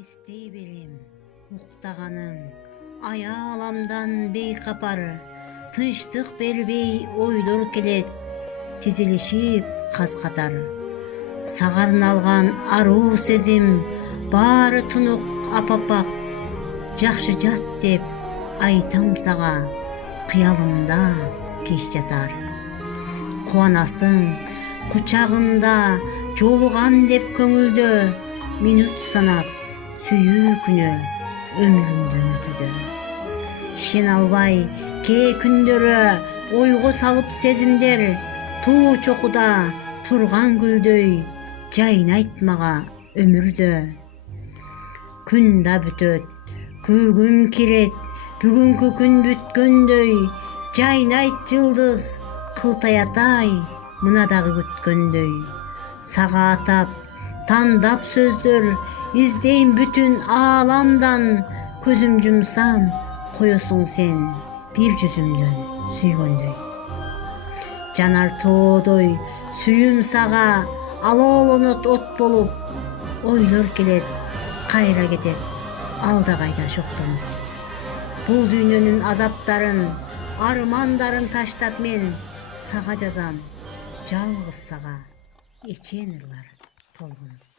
эстей берем уктаганың аяламдан бейкапар, тынчтык бербей ойлор келет тизилишип каз катар. Сагарын алган аруу сезим баары тунук апапак, жакшы жат деп айтам сага кыялымда кеч жатар. Кубанасың кучагында жолуган деп көңүлдө, минут санап сүйүү күнү өмүрүмдөн өтүүдө. Шен албай кээ күндөрү ойго салып сезимдер, туу чокуда турган гүлдөй жайнайт мага өмүрдө. Күн да бүтөт, көгүм кирет, бүгүнкү күн бүткөндөй, жайнайт жылдыз кылтаятай мына дагы күткөндөй. Сага атап тандап сөздөр издейм бүтүн ааламдан, көзүм жумсам коесуң сен бир жүзүмдөн сүйгөндөй. Жанар тоодой сүйүм сага алоолонот от болуп, ойлор келет кайра кетет алда кайда шоктонуп. Бул дүйнөнүн азаптарын, армандарын таштап мен сага жазам, жалгыз сага эчен ырлар толгонуп.